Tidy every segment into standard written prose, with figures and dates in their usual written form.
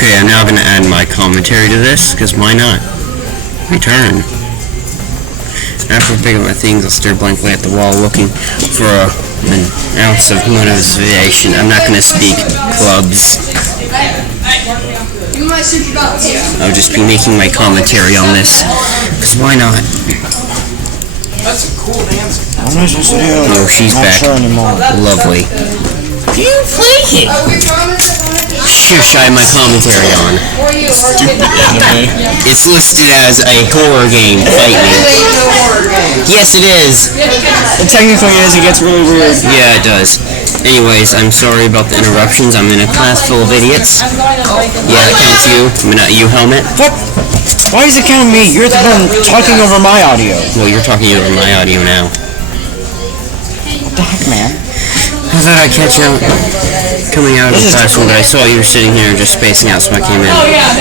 Okay, I'm now gonna add my commentary to this, because why not? Return. After picking up my things, I'll stare blankly at the wall, looking for an ounce of motivation. I'm not gonna speak clubs. I'll just be making my commentary on this, because why not? That's a cool answer. I'm not supposed to do it. Oh, she's I'm not back. sure anymore. Lovely. You play it! Shush, I have my commentary on. Stupid anime. It's listed as a horror game. Fight me. Yes, it is. It technically is. It gets really weird. Yeah, it does. Anyways, I'm sorry about the interruptions. I'm in a class full of idiots. Yeah, that counts you. I mean, not you, Helmet. What? Why does it count me? You're the one talking over my audio. Well, you're talking over my audio now. What the heck, man? I thought I'd catch you coming out of the classroom, but I saw you were sitting here just spacing out, so I came in.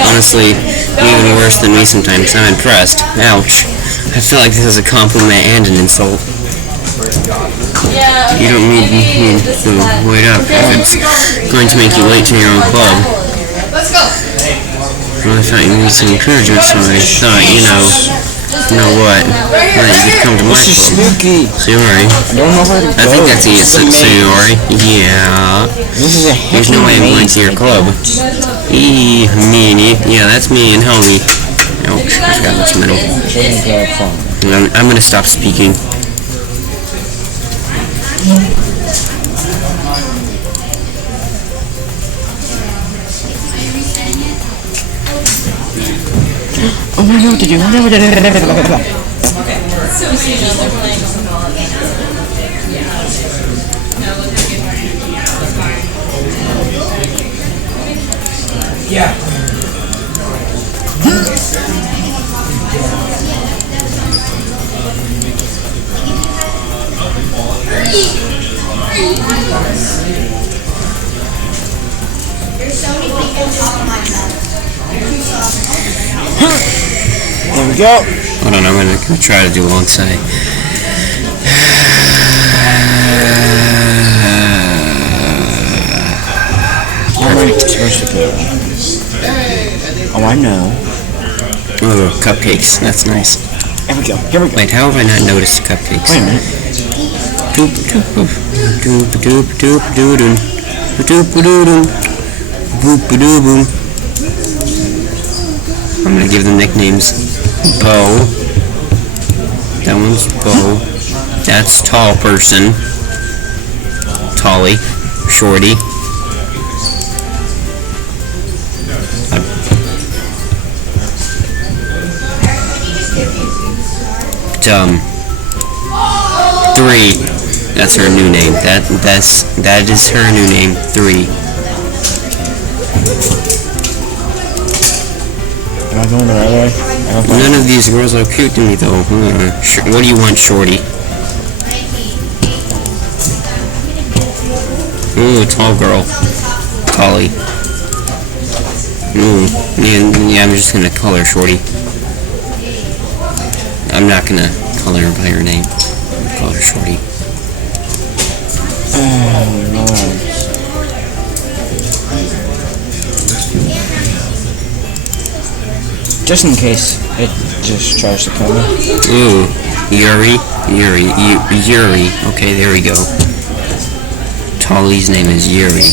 Honestly, even worse than me sometimes. I'm impressed. Ouch. I feel like this is a compliment and an insult. You don't need to wait up if it's going to make you late to your own club. Well, I thought you needed some encouragement, so I thought, you know what, that you could come to my She's club. spooky. Sayori. I don't know where to go. I think that's it, Sayori. Yeah. This is a There's no way I'm going to your club. Yeah, that's me and homie. Ouch, I forgot this middle. I'm gonna stop speaking. Oh, I know what to do. Yeah. There we go. Hold on, I'm gonna try to do alongside. Oh, I know. Oh, cupcakes. That's nice. Here we go. Here we go. Wait, how have I not noticed cupcakes? Wait a minute. Doop doop doop doop doop doop doop doop doop doop boop doo boom. I'm gonna give them nicknames. Bo. That one's Bo. That's tall person. Tolly. Shorty. Three. That's her new name. That is her new name. 3. Am I going the right way? None of these girls are cute to me, though. What do you want, Shorty? Ooh, tall girl. Collie. Ooh, yeah, I'm just gonna call her Shorty. I'm not gonna call her by her name. I'm gonna call her Shorty. Oh, Lord. Just in case it just tries to kill me. Ooh, Yuri. Okay, there we go. Tolly's name is Yuri.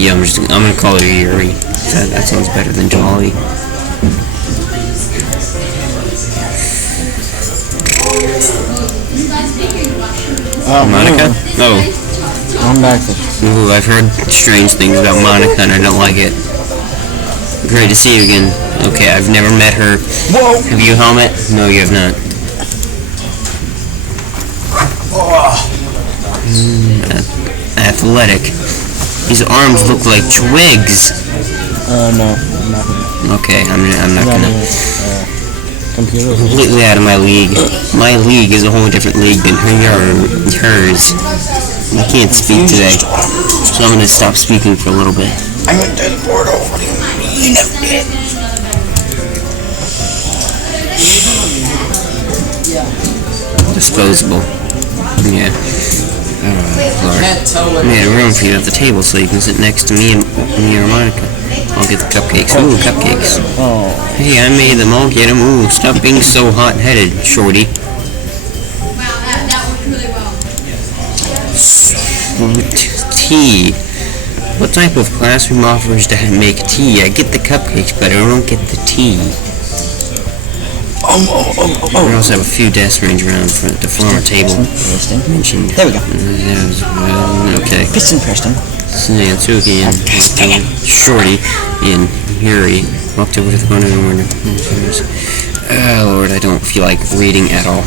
Yeah, I'm gonna call her Yuri. That sounds better than Tolly. Monica? Oh. I'm back. Ooh, I've heard strange things about Monica and I don't like it. Great to see you again. Okay, I've never met her. Whoa! Have you, Helmet? No, you have not. Athletic. His arms look like twigs. No, I'm not gonna. Okay, I'm not gonna. Computer. Completely out of my league. My league is a whole different league than hers. I can't speak today, so I'm gonna stop speaking for a little bit. I'm a dead portal. What do you mean? Disposable. Yeah. Lord. Can't tell I what made a room for you at the table so you can sit next to me and Monica. I'll get the cupcakes. Ooh, cupcakes. Oh. Hey, I made them. I'll get them. Ooh, stop being so hot-headed, shorty. Wow, that worked really well. Tea. What type of classroom offers to make tea? I get the cupcakes, but I don't get the tea. We also have a few desks ranged around for the form a table. Mentioned. There we go. Okay. Piston Preston. Natsuki and Shorty and Yuri walked over to the corner and wondered. Oh Lord, I don't feel like reading at all.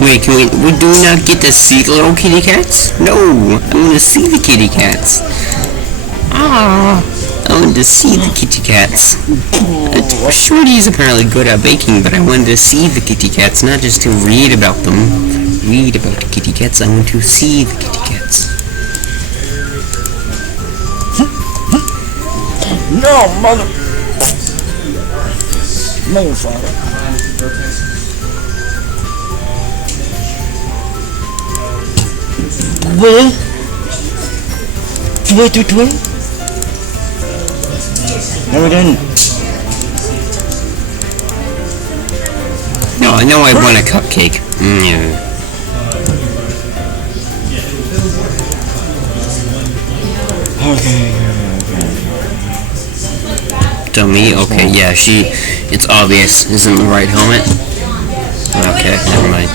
Wait, do we not get to see the little kitty cats? No, I want to see the kitty cats. Ah, I wanted to see the kitty cats. Shorty is apparently good at baking, but I wanted to see the kitty cats, not just to read about them. Read about the kitty cats, I want to see the kitty cats. No, motherfucker. Well, wait. No, we didn't. No, I know I want a cupcake. Yeah. Okay. Dummy? Okay, yeah, it's obvious. Isn't the right helmet? Okay, never mind.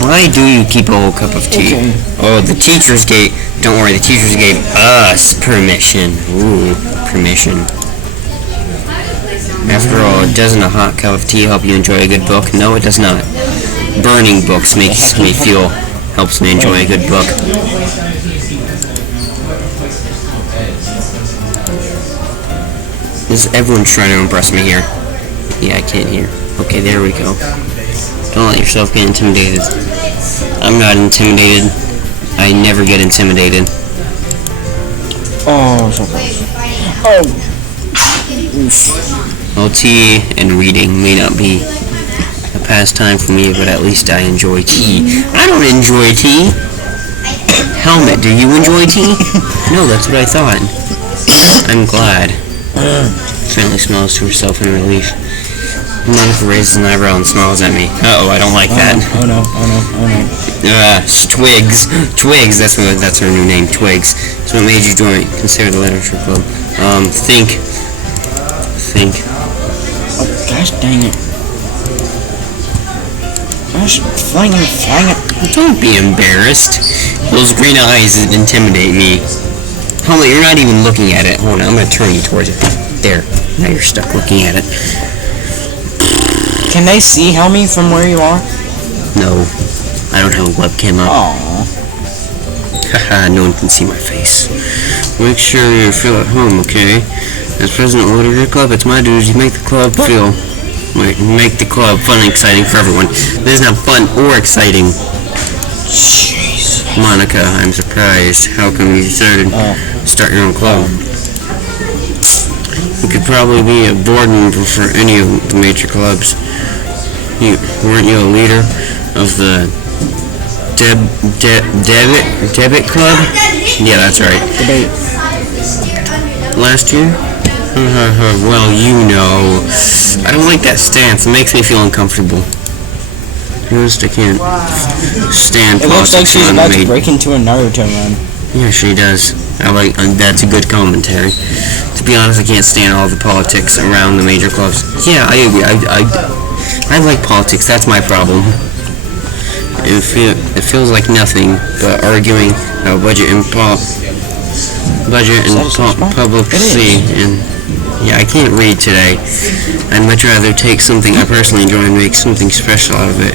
Why do you keep a whole cup of tea? Okay. Oh, the teachers gave... Don't worry, the teachers gave us permission. Ooh, permission. After all, doesn't a hot cup of tea help you enjoy a good book? No, it does not. Burning books makes me feel... helps me enjoy a good book. Everyone's trying to impress me here. Yeah, I can't hear. Okay, there we go. Don't let yourself get intimidated. I'm not intimidated. I never get intimidated. Oh, so close. Oh. Well, tea and reading may not be a pastime for me, but at least I enjoy tea. I don't enjoy tea. Helmet, do you enjoy tea? No, that's what I thought. I'm glad. Faintly smiles to herself in relief. Monica raises an eyebrow and snarls at me. Uh-oh, I don't like that. Oh no. Twigs, that's her new name, Twigs. So what made you join? Consider the literature club. Think. Oh, gosh dang it. Gosh, flying it. Don't be embarrassed. Those green eyes intimidate me. Homie, you're not even looking at it. Hold on, I'm gonna turn you towards it. There. Now you're stuck looking at it. Can they see Helmy from where you are? No. I don't have a webcam up. Aww. Haha, no one can see my face. Make sure you feel at home, okay? As president of the Literature Club, it's my duty to make the club fun and exciting for everyone. This is not fun or exciting. Jeez. Monica, I'm surprised. How come you decided to start your own club? You could probably be a board member for any of the major clubs. Weren't you a leader of the debit club? Yeah, that's right. Debate. Last year? Well, you know. I don't like that stance. It makes me feel uncomfortable. I can't stand It looks like politics she's on about to me. break into a Naruto run. Yeah, she does. That's a good commentary. To be honest, I can't stand all the politics around the major clubs. Yeah, I agree. I like politics. That's my problem. It feels like nothing but arguing about budget and publicity. And yeah, I can't read today. I'd much rather take something I personally enjoy and make something special out of it.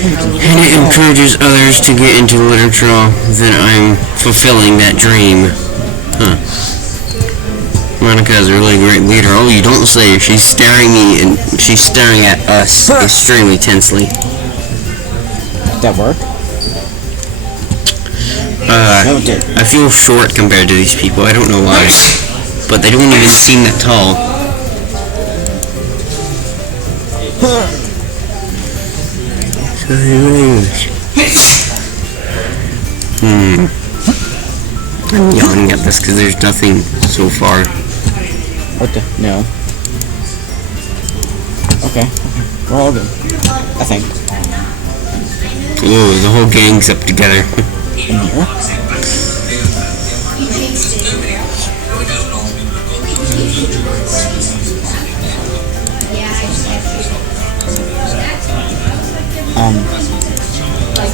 And it encourages others to get into literature, then I'm fulfilling that dream. Huh. Monica is a really great leader. Oh, you don't say. She's staring at us extremely tensely. that work? No, it did. I feel short compared to these people. I don't know why. But they don't even seem that tall. I'm yawning at this because there's nothing so far. What the? No. Okay. We're all good. I think. Whoa, the whole gang's up together. In here?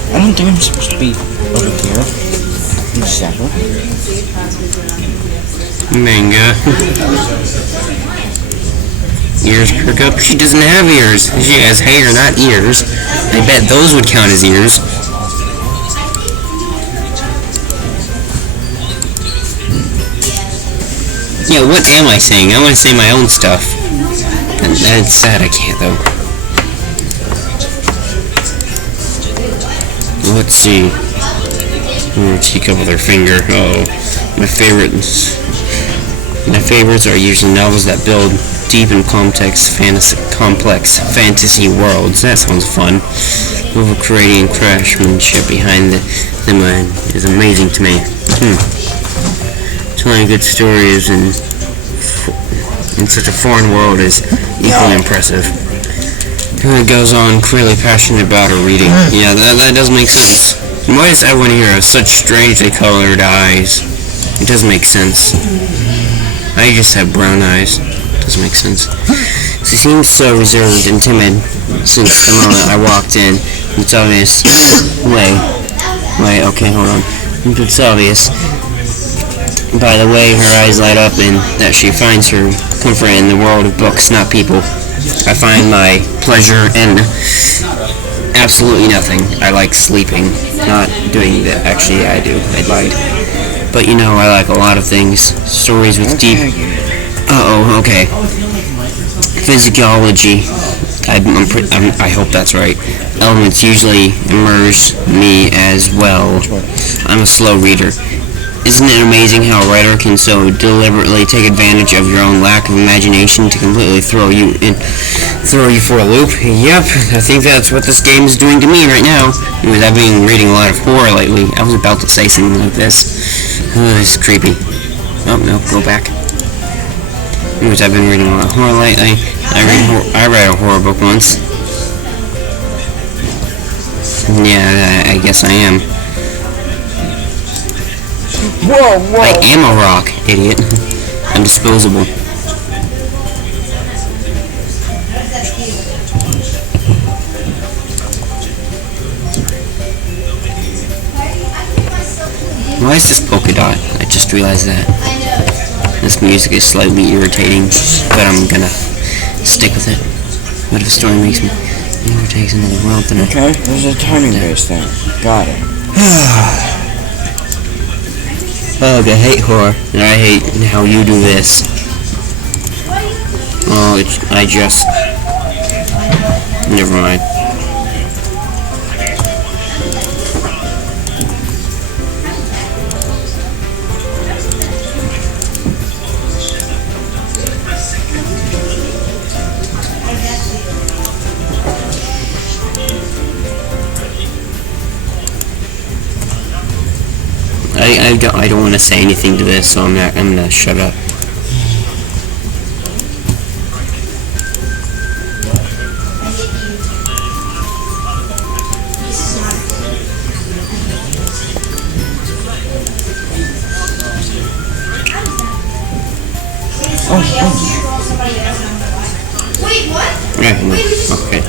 I don't think I'm supposed to be over here. In the center. Manga. Ears perk up. She doesn't have ears. She has hair, not ears. I bet those would count as ears. Yeah, what am I saying? I want to say my own stuff. And that's sad I can't, though. Let's see. Teacup with her finger. Oh, my favorites. My favorites are usually novels that build deep and complex fantasy worlds. That sounds fun. Overcreating craftsmanship behind them is amazing to me. Telling good stories in such a foreign world is equally impressive. It goes on, clearly passionate about her reading. Yeah, that does make sense. And why does everyone here have such strangely colored eyes? It does make sense. I just have brown eyes. It does make sense. She seems so reserved and timid since the moment I walked in. It's obvious. Wait, okay, hold on. It's obvious by the way her eyes light up and that she finds her comfort in the world of books, not people. I find my pleasure in absolutely nothing. I like sleeping, not doing that. Actually, I do. I lied. But you know, I like a lot of things. Stories with deep... okay. Physiology. I hope that's right. Elements usually immerse me as well. I'm a slow reader. Isn't it amazing how a writer can so deliberately take advantage of your own lack of imagination to completely throw you for a loop? Yep, I think that's what this game is doing to me right now. Anyways, I've been reading a lot of horror lately. I was about to say something like this. This is creepy. Oh, no, go back. Anyways, I've been reading a lot of horror lately. I read a horror book once. Yeah, I guess I am. Whoa! I am a rock, idiot. I'm disposable. Why is this polka dot? I just realized that. This music is slightly irritating, but I'm gonna stick with it. What if the story makes me takes another world than Okay, there's a timing base thing. Got it. Oh, I hate horror, and I hate how you do this. Oh, never mind. I don't want to say anything to this, so I'm gonna shut up. Wait, what? Yeah, no, okay.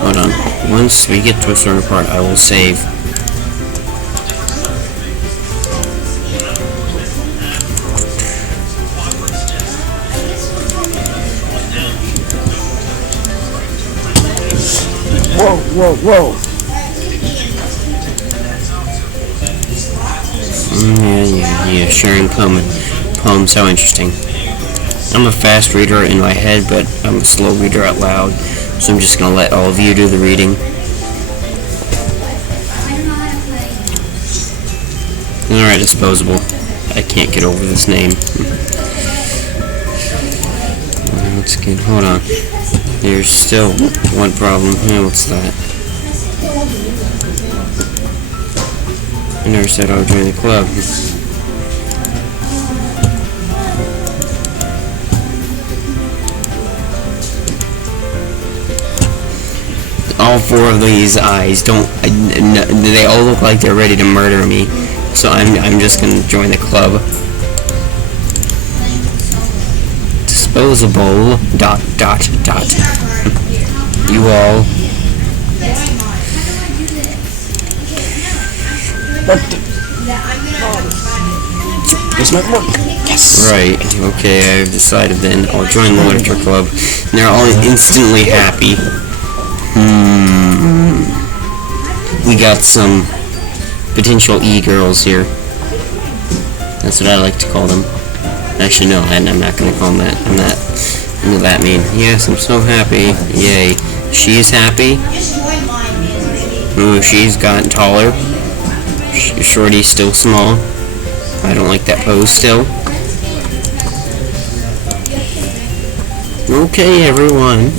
Hold on. Once we get to a certain part, I will save. Whoa. Yeah, sharing poems, how interesting. I'm a fast reader in my head, but I'm a slow reader out loud, so I'm just gonna let all of you do the reading. Alright, disposable. I can't get over this name. Once again, hold on. There's still one problem. What's that? I never said I would join the club. All four of these eyes they all look like they're ready to murder me. So I'm just gonna join the club. Disposable ... You all. What the? This might work. Yes. Right. Okay, I've decided then. I'll join the literature club. And they're all instantly happy. We got some potential e-girls here. That's what I like to call them. Actually, no, I'm not going to call them that. I'm not. What does that mean? Yes, I'm so happy. Yay. She's happy. Ooh, she's gotten taller. Shorty's still small. I don't like that pose still. Okay, everyone.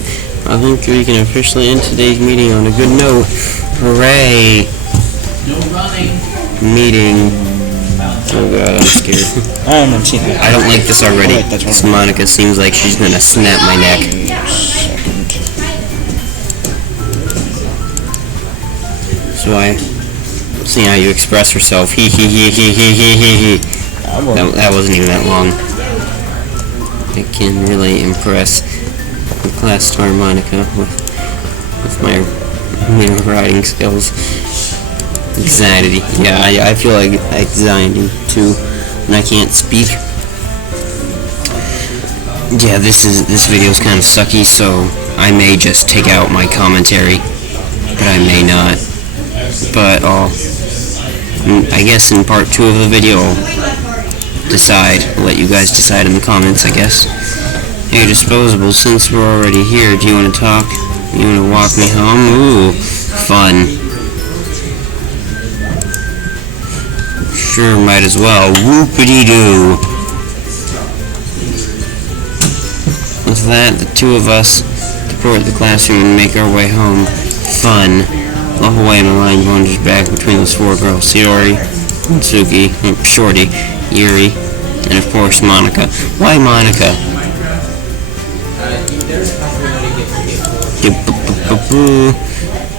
I think we can officially end today's meeting on a good note. Hooray! No running. Meeting. Oh god, I'm scared. I haven't seen that. I don't like this already. That's This Monica seems like she's gonna snap my neck. So I see how you express herself. Hee hee hee hee hee hee hee hee. That wasn't even that long. I can really impress the class star Monica with my writing skills. Anxiety. Yeah, I feel like anxiety too, and I can't speak. Yeah, this video is kind of sucky, so I may just take out my commentary, but I may not. But I guess in part 2 of the video, I'll let you guys decide in the comments, I guess. Hey, Disposable, since we're already here, do you want to talk? You want to walk me home? Ooh, fun. Sure, might as well. Whoopity-doo. With that, the two of us depart the classroom and make our way home. Fun. The whole way my mind wanders back between those 4 girls. Sayori, Suki, Shorty, Yuri, and of course Monica. Why Monica?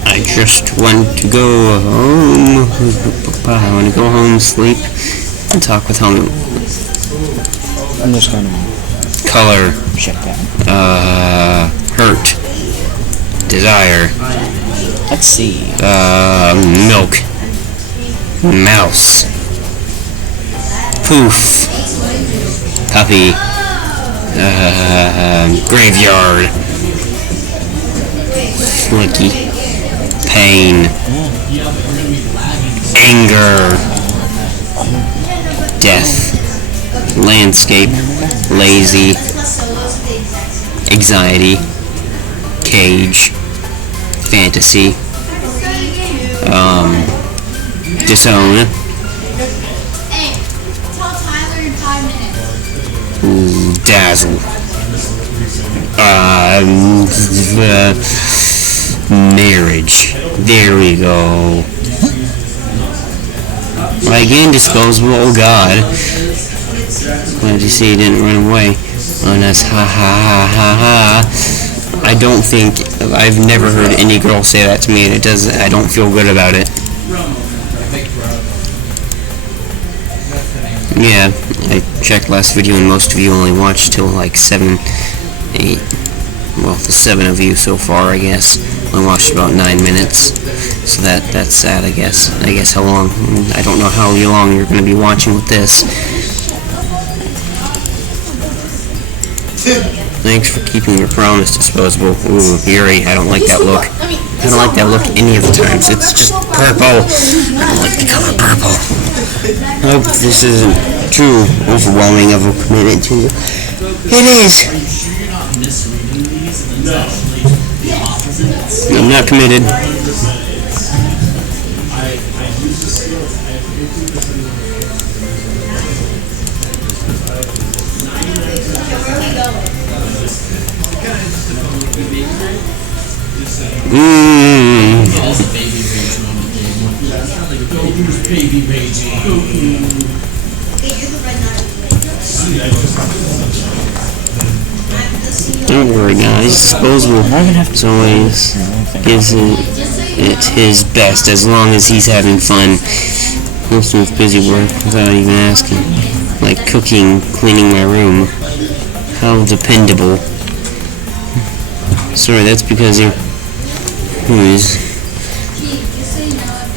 I just want to go home. I want to go home, sleep, and talk with homie. I'm just gonna Color. check that. Hurt. Desire. Let's see. Milk. Mouse. Poof. Puppy. Graveyard. Flicky. Pain. Anger. Death. Landscape. Lazy. Anxiety. Cage. Fantasy. Disown. Hey, tell Tyler in 5 minutes. Ooh, dazzle. Marriage. There we go. Again, Disposable. Oh god. Glad you see he didn't run away on us. Ha ha ha ha ha. I don't think I've never heard any girl say that to me, and I don't feel good about it. Yeah, I checked last video, and most of you only watched till like 7, 8. Well, the 7 of you so far, I guess, only watched about 9 minutes. So that's sad, I guess. I guess how long? I don't know how long you're going to be watching with this. Thanks for keeping your promise, Disposable. Ooh, Yuri, I don't like that look. I don't like that look any of the times. It's just purple. I don't like the color purple. Hope this isn't too overwhelming of a commitment to you. It is. I'm not committed. Don't worry, guys. Disposable as always gives it his best as long as he's having fun. Most of it's busy work without even asking. Like cooking, cleaning my room. How dependable. Sorry, that's because you...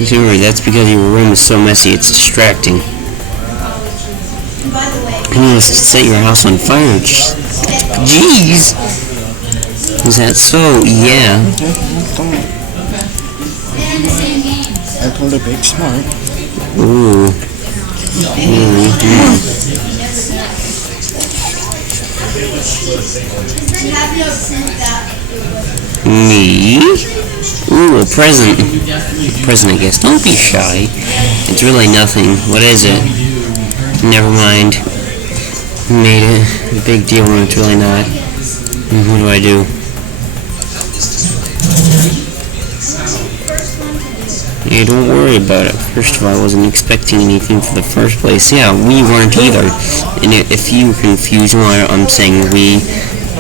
Sorry, that's because your room is so messy, it's distracting. You must set your house on fire. Jeez! Is that so? Yeah. I told a big smart. Ooh. Me? Ooh, a present. A present, I guess. Don't be shy. It's really nothing. What is it? Never mind. Made a big deal when it's really not. What do I do? Hey, don't worry about it. First of all, I wasn't expecting anything for the first place. Yeah, we weren't either. And if you confuse why I'm saying we,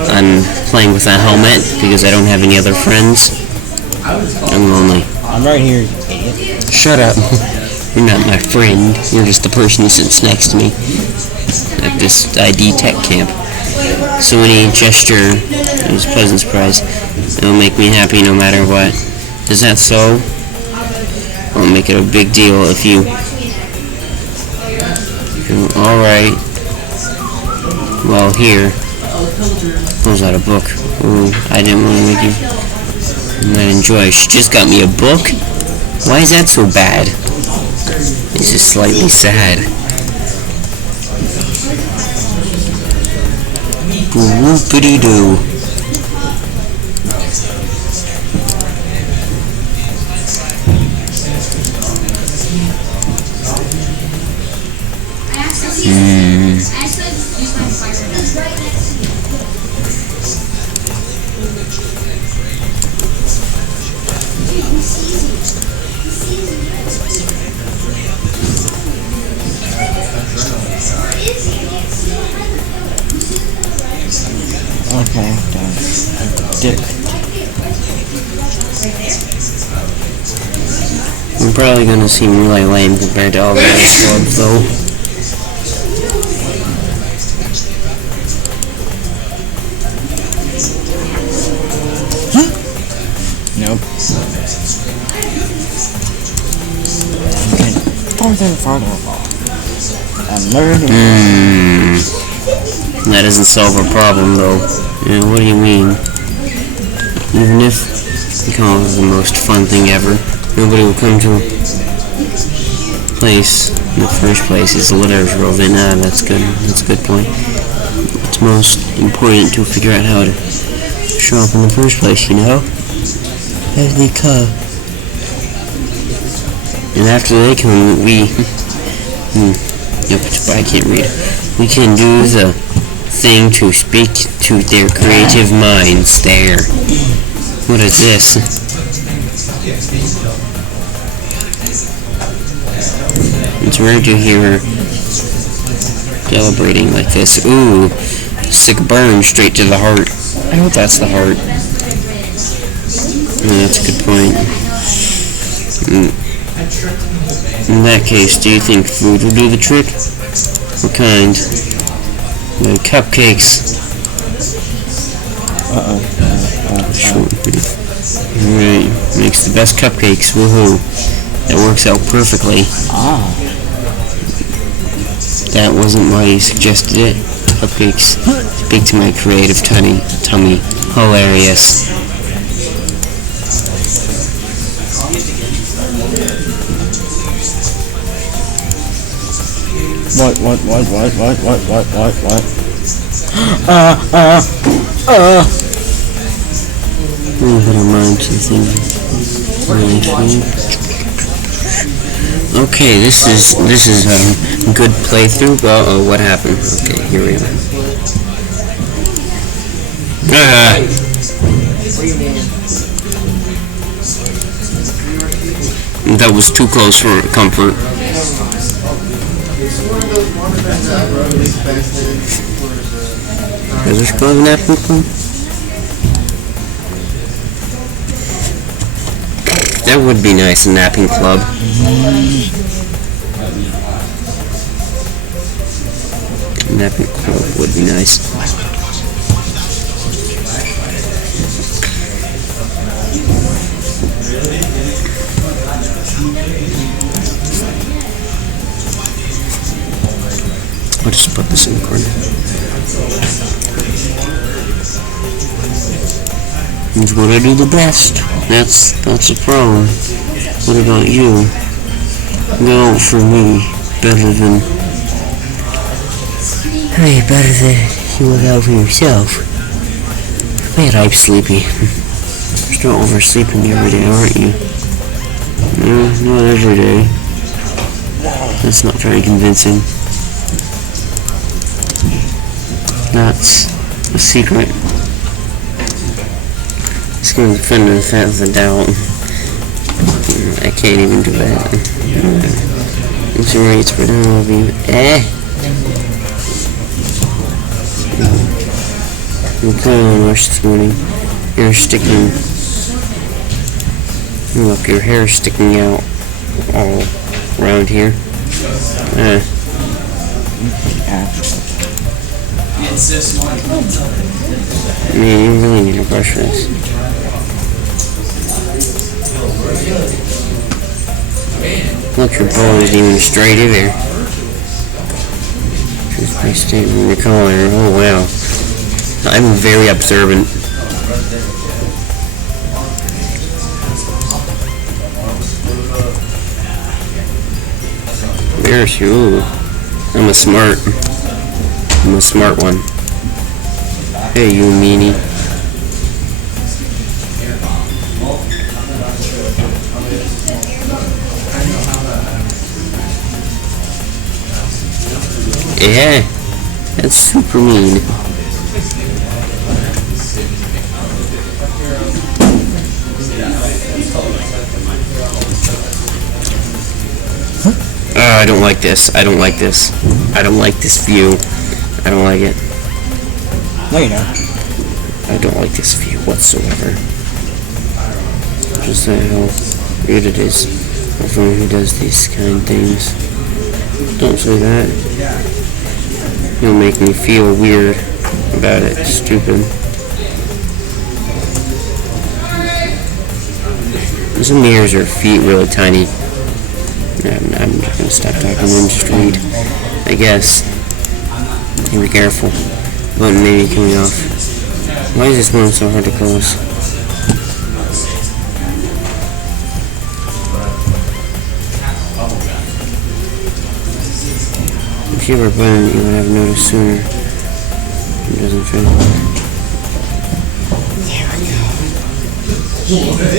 I'm playing with a helmet because I don't have any other friends. I'm lonely. I'm right here, you idiot. Shut up. You're not my friend. You're just the person who sits next to me at this ID tech camp. So any gesture is a pleasant surprise. It'll make me happy no matter what. Is that so? I'll make it a big deal if you... Alright. Well, here. Pulls out a book. Ooh, I didn't want to make you not enjoy. She just got me a book? Why is that so bad? It's just slightly sad. Whoopity-doo. Okay, done. Did it. I'm probably gonna seem really lame compared to all the other clubs, though. Nope. Okay, farther. I'm learning. That doesn't solve our problem, though. Yeah, what do you mean? Even if we call it the most fun thing ever, nobody will come to a place in the first place. It's literature relevant. That's good. That's a good point. It's most important to figure out how to show up in the first place, you know? As they come. And after they come, we... Yep, I can't read. We can do the thing to speak to their creative minds there. What is this? It's rare to hear her celebrating like this. Ooh, sick burn straight to the heart. I hope that's the heart. That's a good point. In that case, do you think food will do the trick? What kind? The cupcakes. Alright, makes the best cupcakes. Woohoo. That works out perfectly. That wasn't why you suggested it. Cupcakes speak to my creative tummy. Hilarious. What? Never mind something really funny. Okay, this is a good playthrough. Well, what happened? Okay, here we are. That was too close for comfort. Is this going to happen? That would be nice, a napping club. A napping club would be nice. I'll just put this in the corner. It's what I do the best. That's a problem. What about you? No, for me, better than you look out for yourself. Man, I'm sleepy. You're still oversleeping every day, aren't you? No, not every day. That's not very convincing. That's a secret. It's going to defend the fact of the doubt. I can't even do that. It's rates for them will be I'm playing on rush this morning. Hair sticking. Look, your hair is sticking out all around here. Man, you really need to brush this. Look, your bowl isn't even straight either. Just by stating the color. Oh wow. I'm very observant. There's you. I'm a smart one. Hey, you meanie. Yeah, that's super mean. I don't like this. I don't like this. I don't like this view. I don't like it. No, you don't. I don't like this view whatsoever. Just how weird it is. Everyone who does these kind of things. Don't say that. You'll make me feel weird about it. Stupid. Some ears or feet really tiny. I'm just gonna stop talking and just read. I guess. Be careful. Button maybe coming off. Why is this one so hard to close? If you were a button, you would have noticed sooner. It doesn't fit.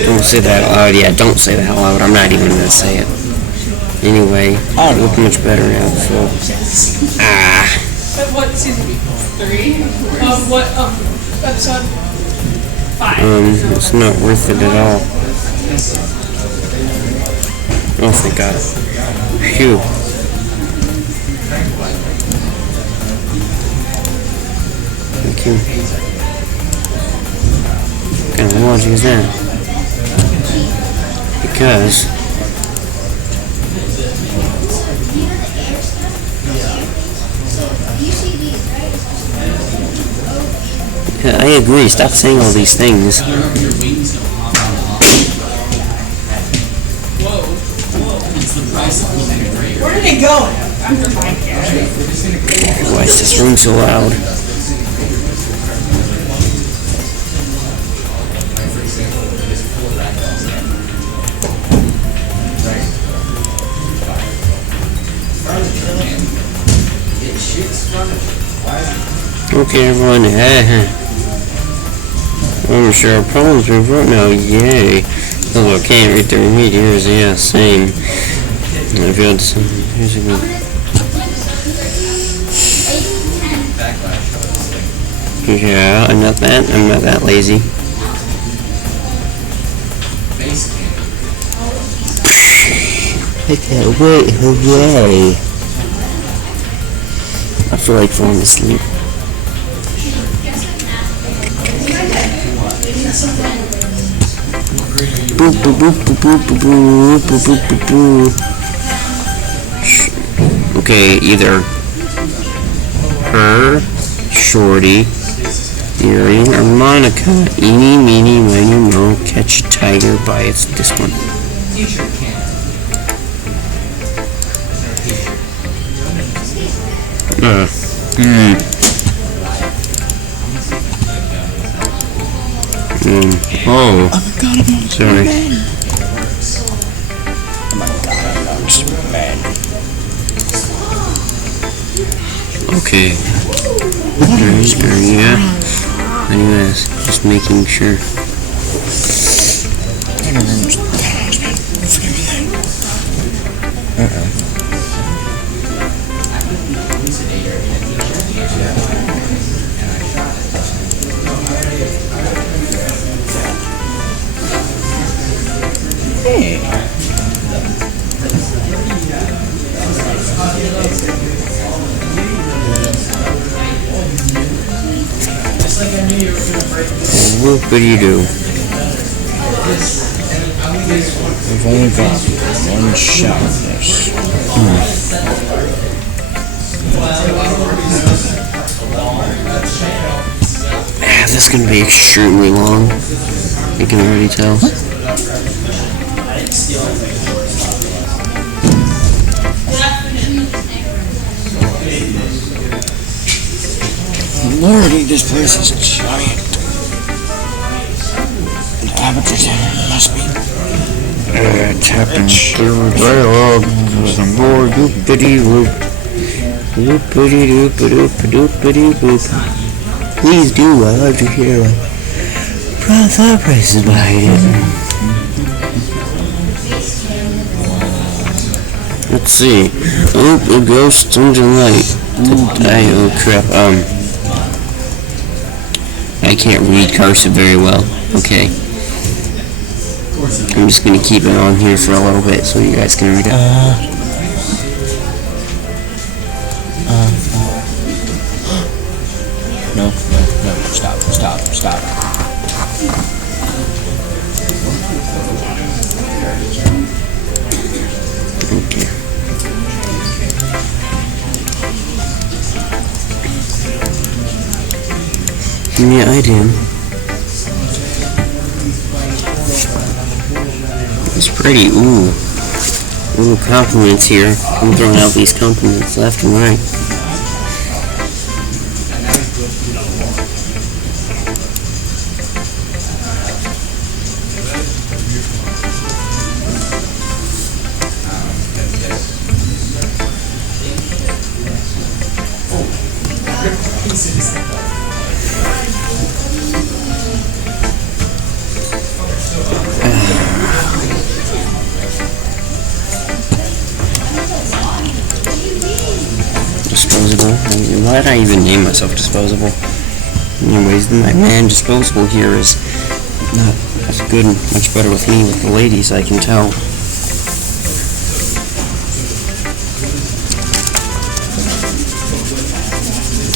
Don't say that out loud. Yeah, don't say that out loud. I'm not even gonna say it. Anyway, I look much better now, so. What season? 3? What episode? 5. It's not worth it at all. Oh, thank God. Phew. Thank you. What kind of logic is that? Because I agree, stop saying all these things. Where did it go? Why is this room so loud? Okay, everyone. I'm sure our problems we've wrote now. Yay. Although I can't read the read yours. Yeah, same. I've got some. Here's a good. Yeah, I'm not that lazy. I can't wait. Hooray. I feel like falling asleep. Boop boop boop boop boop boop boop boop boop boop. Okay, either her, Shorty, Earring, or Monica. Eeny, meeny, miny, mo. Catch a tiger by its this one. Oh, sorry. Oh my god, I'm not Superman. Okay. Yeah. Anyways, just making sure. Hey. Whoop-a-dee-doo. We've only got one shot at this. This is gonna be extremely long. You can already tell. Lordy, this place is giant. The amateurs must be tapping through Well, some more doop-a-dee-whoop. Doop-a-dee-doop-a-doop-a-doop-a-dee-boop. Please do, I love to hear like thought prices behind it. Let's see. Oop, a ghost under light. Oh crap, I can't read cursive very well. Okay. I'm just gonna keep it on here for a little bit so you guys can read it. No, stop. Okay. Yeah, I did. It's pretty. Ooh, compliments here. I'm throwing out these compliments left and right. Disposable. Why did I even name myself Disposable? Anyways, my man Disposable here is not as good and much better with me with the ladies, I can tell.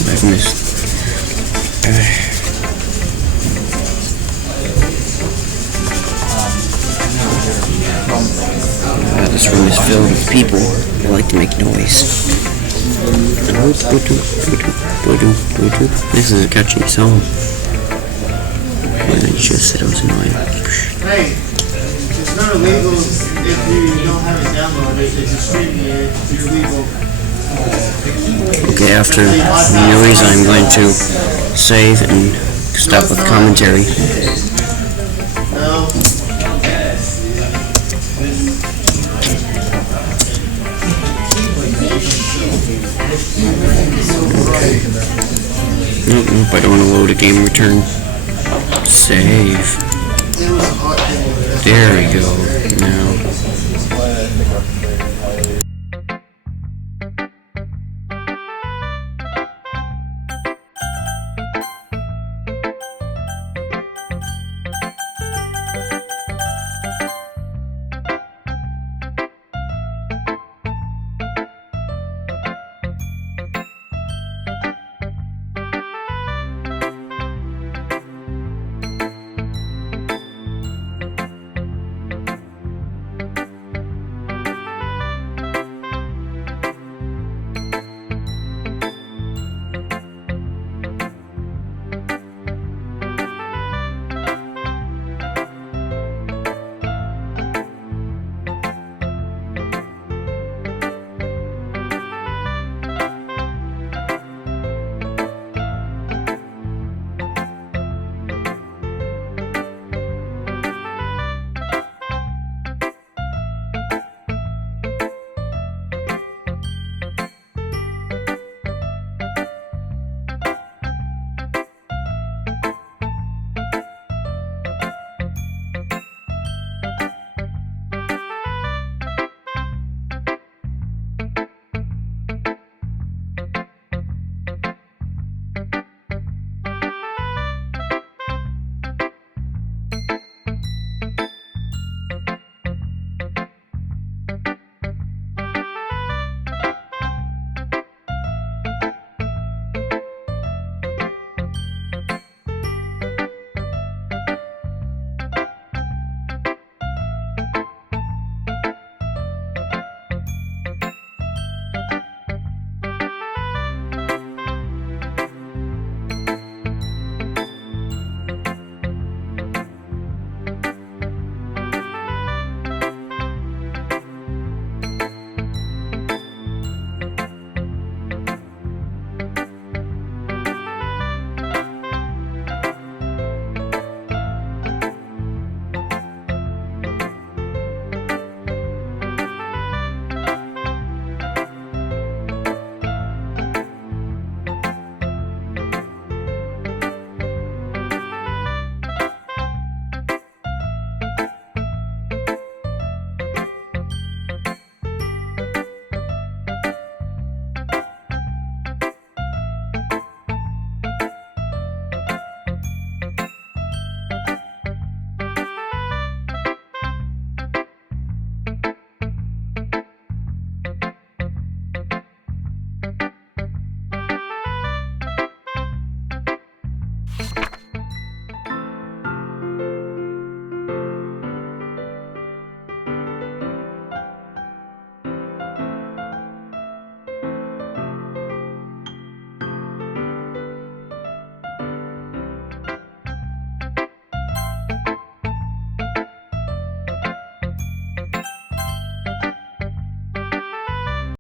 I've missed. This room is filled with people who like to make noise. This is a catchy song. It's just that it was annoying. Hey, it's not illegal if you don't have it downloaded. If you're streaming it, you're legal. Okay, after the noise, I'm going to save and stop with commentary. No. Nope, I don't want to load a game return. Save. There we go. Now.